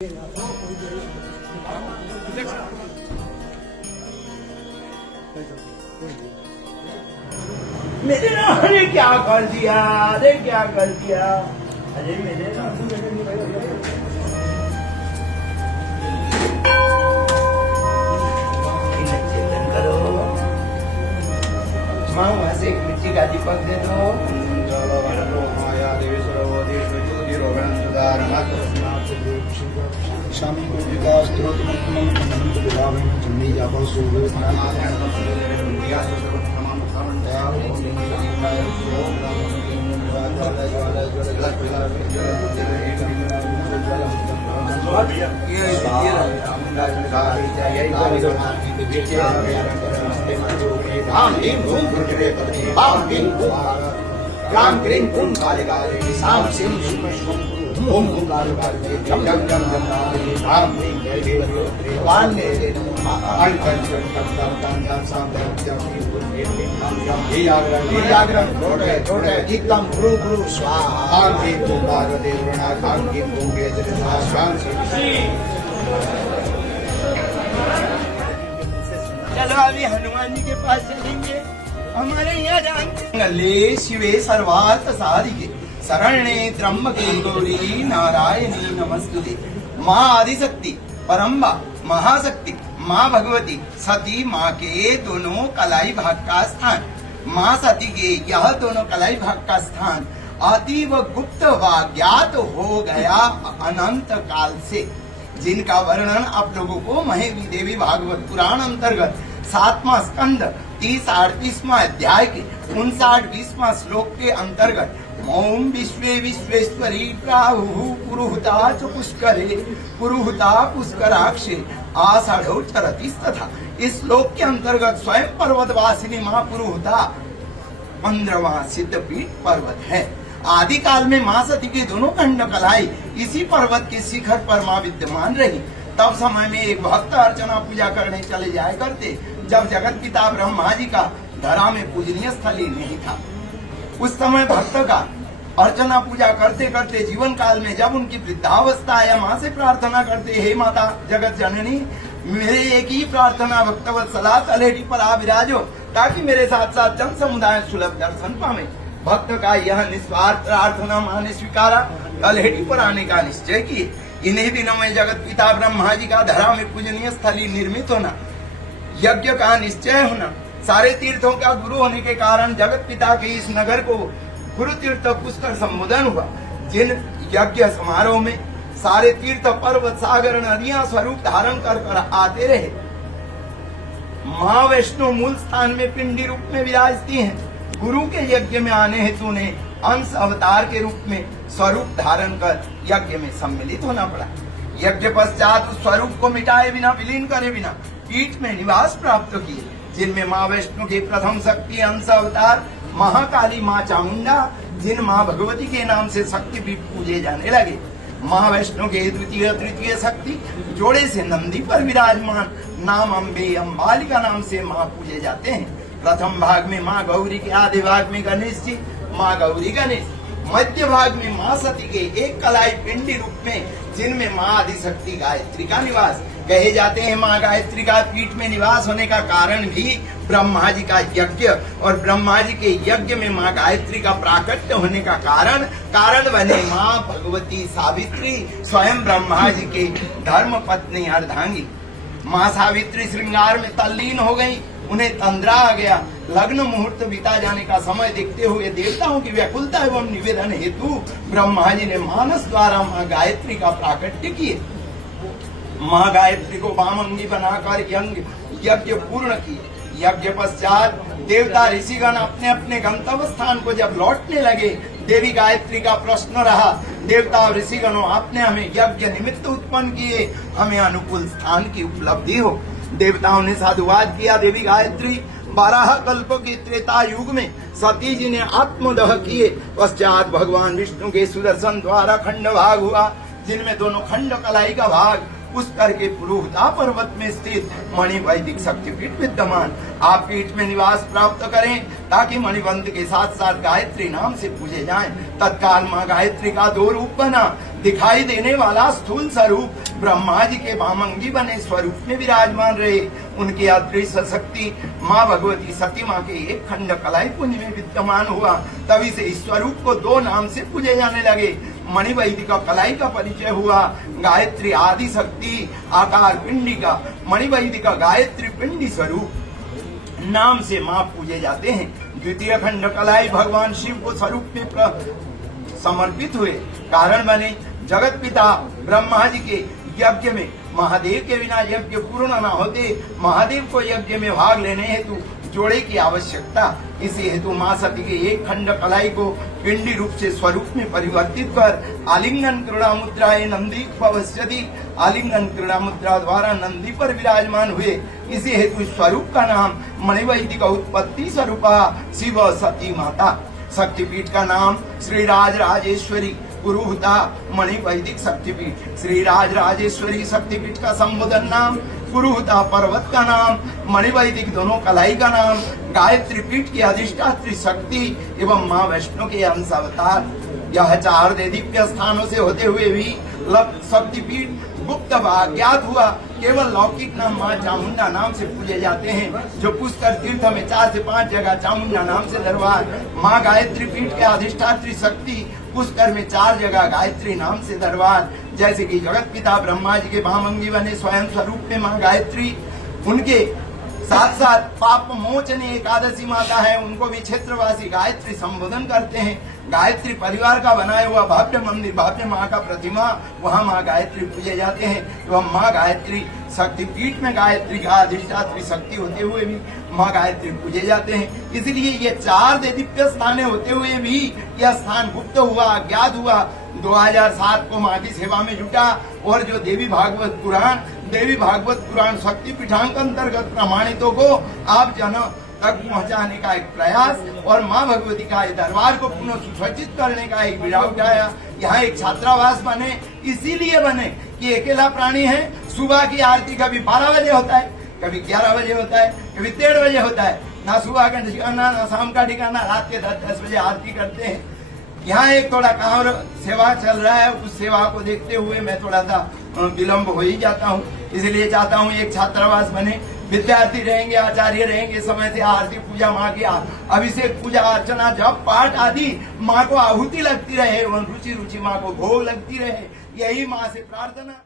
मेरे नाम ने क्या कर दिया? अरे क्या कर दिया? अरे मेरे नाम चिंतन करो। माँ वहां से एक मिट्टी का दीपक दे दो। स्वामी पूजिका स्त्रोत्रमं अनंत विभावं चंडी जापो सुवे राम क्रीम कुम काले काले साम सिम ओम ओंकार जम जम जम जम राम क्रीम भगवान ने ये जागरण छोटे एकदम गुरु गुरु स्वाहा चलो अभी हनुमान जी के पास चलेंगे। हमारे यहाँ जानते शिवे सर्वार्थ साधिके शरण्ये त्र्यंबके गौरी नारायणी नमस्तुते। माँ आदिशक्ति परम्बा महाशक्ति माँ भगवती सती माँ के दोनों कलाई भाग का स्थान, माँ सती के यह दोनों कलाई भाग का स्थान अतीव गुप्त व ज्ञात हो गया अनंत काल से, जिनका वर्णन आप लोगों को महेवी देवी भागवत पुराण अंतर्गत 7वां स्कंद 30-38वां अध्याय के 59-20वां श्लोक के अंतर्गत ओम विश्वे विश्वेश्वरी प्राहु पुरुहुता च पुष्करे पुरुहुता पुष्कराक्षे आषाढ़ो चरतिस्तथा। इस श्लोक के अंतर्गत स्वयं पर्वतवासिनी माँ पुरुहुता 15वां सिद्धपीठ पर्वत है। आदि काल में माँ सती के दोनों खंड कलाई इसी पर्वत के शिखर पर माँ विद्यमान रही। तब समय में एक भक्त अर्चना पूजा करने चले जाया करते, जब जगत पिता ब्रह्मा जी का धरा में पूजनीय स्थल ही नहीं था। उस समय भक्त का अर्चना पूजा करते करते जीवन काल में जब उनकी वृद्धावस्था आया, माँ से प्रार्थना करते, हे माता जगत जननी, मेरे एक ही प्रार्थना भक्तवत्सला तलहटी पर आ विराजो, ताकि मेरे साथ साथ जन समुदाय सुलभ दर्शन पावे। भक्त का यह निस्वार्थ प्रार्थना माँ ने स्वीकारा, तलहटी पर आने का निश्चय किए। इन्हीं दिनों में जगत पिता ब्रह्मा जी का धरा में पूजनीय स्थली निर्मित होना, यज्ञ का निश्चय होना, सारे तीर्थों का गुरु होने के कारण जगत पिता के इस नगर को गुरु तीर्थ पुष्कर संबोधन हुआ। जिन यज्ञ समारोह में सारे तीर्थ पर्वत सागर नदियां स्वरूप धारण कर आते रहे, माँ वैष्णो मूल स्थान में पिंडी रूप में विराजती हैं। गुरु के यज्ञ में आने हेतु उन्हें अंश अवतार के रूप में स्वरूप धारण कर यज्ञ में सम्मिलित होना पड़ा। यज्ञ पश्चात उस स्वरूप को मिटाए बिना, विलीन करे बिना पीठ में निवास प्राप्त किए, जिनमें माँ वैष्णो के प्रथम शक्ति अंश अवतार महाकाली माँ चामुंडा, जिन माँ भगवती के नाम से शक्ति पीठ पूजे जाने लगे। माँ वैष्णो के द्वितीय तृतीय शक्ति जोड़े से नंदी पर विराजमान नाम अम्बे अम्बालिका नाम से माँ पूजे जाते हैं। प्रथम भाग में माँ गौरी के, आधे भाग में गणेश जी माँ गौरी गणेश, मध्य भाग में माँ सती के एक कलाई पिंडी रूप में, जिनमें माँ आदिशक्ति गायत्री का निवास। कहे जाते हैं माँ गायत्री का पीठ में निवास होने का कारण भी ब्रह्मा जी का यज्ञ और ब्रह्मा जी के यज्ञ में माँ गायत्री का प्राकट्य होने का कारण बने माँ भगवती सावित्री, स्वयं ब्रह्मा जी के धर्म पत्नी अर्धांगी। माँ सावित्री श्रृंगार में तल्लीन हो गई, उन्हें तंद्रा आ गया। लग्न मुहूर्त बीता जाने का समय देखते हुए देवताओं की व्याकुलता एवं निवेदन हेतु ब्रह्मा जी ने मानस द्वारा माँ गायत्री का प्राकट्य किए। माँ गायत्री को वामंगी बनाकर यज्ञ पूर्ण किए। यज्ञ पश्चात देवता ऋषिगण अपने अपने गंतव्य स्थान को जब लौटने लगे, देवी गायत्री का प्रश्न रहा, देवता और ऋषिगणों आपने हमें यज्ञ निमित्त उत्पन्न किए, हमें अनुकूल स्थान की उपलब्धि हो। देवताओं ने साधुवाद किया। देवी गायत्री 12 कल्प के त्रेता युग में सती जी ने आत्मदह किए। पश्चात भगवान विष्णु के सुदर्शन द्वारा खंड भाग हुआ, जिनमें दोनों खंड कलाई का भाग पुष्कर के पुरुहुता पर्वत में स्थित मणिवैदिक शक्तिपीठ विद्यमान। आप पीठ में निवास प्राप्त करें ताकि मणिबंध के साथ साथ गायत्री नाम से पूजे जाएं। तत्काल माँ गायत्री का 2 रूप बना। दिखाई देने वाला स्थूल स्वरूप ब्रह्मा जी के वामंगी बने स्वरूप में विराजमान रहे। उनकी अदृश्य शक्ति माँ भगवती सती माँ के एक खंड कलाई पुंज में विद्यमान हुआ। तभी से इस स्वरूप को दो नाम से पूजे जाने लगे। मणिवैदिका कलाई का परिचय हुआ, गायत्री आदि शक्ति आकार पिंडी का, मणिवैदिका गायत्री पिंडी स्वरूप नाम से माँ पूजे जाते हैं। द्वितीय खंड कलाई भगवान शिव को स्वरूप में समर्पित हुए कारण बने। जगत पिता ब्रह्मा जी के यज्ञ में महादेव के बिना यज्ञ पूर्ण न होते। महादेव को यज्ञ में भाग लेने हेतु जोड़े की आवश्यकता। इसी हेतु मां सती के एक खंड कलाई को पिंडी रूप से स्वरूप में परिवर्तित कर आलिंगन क्रीड़ा मुद्राए नंदी भविष्यति, आलिंगन क्रीड़ा मुद्रा द्वारा नंदी पर विराजमान हुए। इसी हेतु स्वरूप का नाम मणिवैदिक उत्पत्ति स्वरूपा शिव सती माता। शक्तिपीठ का नाम श्री राज राजेश्वरी पुरुहुता मणिवैदिक शक्तिपीठ। श्री राज राजेश्वरी शक्तिपीठ का संबोधन नाम, पुरुहुता पर्वत का नाम, मणिवैदिक दोनों कलाई का नाम, गायत्री पीठ की अधिष्ठात्री शक्ति एवं माँ वैष्णो के अंश अवतार। यह चार दिव्य स्थानों से होते हुए भी शक्तिपीठ गुप्त ज्ञात हुआ। केवल लौकिक नाम माँ चामुंडा नाम से पूजे जाते हैं। जो पुष्कर तीर्थ में 4 से 5 जगह चामुंडा नाम से दरबार। माँ गायत्री पीठ के अधिष्ठात्री शक्ति पुष्कर में 4 जगह गायत्री नाम से दरबार। जैसे कि जगत पिता ब्रह्मा जी के वामंगी बने स्वयं स्वरूप में माँ गायत्री, उनके साथ साथ पाप मोचनी एकादशी माता है, उनको भी क्षेत्रवासी गायत्री संबोधन करते हैं। गायत्री परिवार का बनाया हुआ भव्य मंदिर, भव्य माँ का प्रतिमा, वहाँ माँ गायत्री पूजे जाते हैं। एवं माँ गायत्री शक्तिपीठ में गायत्री का अधिष्ठात्री शक्ति होते हुए भी माँ गायत्री पूजे जाते हैं। इसलिए ये 4 दिव्य स्थान होते हुए भी यह स्थान गुप्त हुआ, अज्ञात हुआ। 2007 को माँ की सेवा में जुटा और जो देवी भागवत पुराण शक्ति पीठांक अंतर्गत प्रमाणितों को आप जन तक पहुंचाने का एक प्रयास और माँ भगवती का दरबार को पुनः सुसज्जित करने का एक विचार उठाया। यहाँ एक छात्रावास बने, इसीलिए बने कि अकेला प्राणी है। सुबह की आरती कभी 12 बजे होता है, कभी 11 बजे होता है, कभी 1:30 बजे होता है। ना सुबह का ठिकाना, ना शाम का ठिकाना, रात के 10 बजे आरती करते हैं। यहाँ एक थोड़ा काम सेवा चल रहा है, उस सेवा को देखते हुए मैं थोड़ा सा विलम्ब हो ही जाता हूँ। इसलिए चाहता हूँ एक छात्रावास बने, विद्यार्थी रहेंगे, आचार्य रहेंगे, समय से आरती पूजा माँ की अभिषेक पूजा अर्चना जप पाठ आदि माँ को आहुति लगती रहे, रुचि माँ को भोग लगती रहे। यही माँ से प्रार्थना।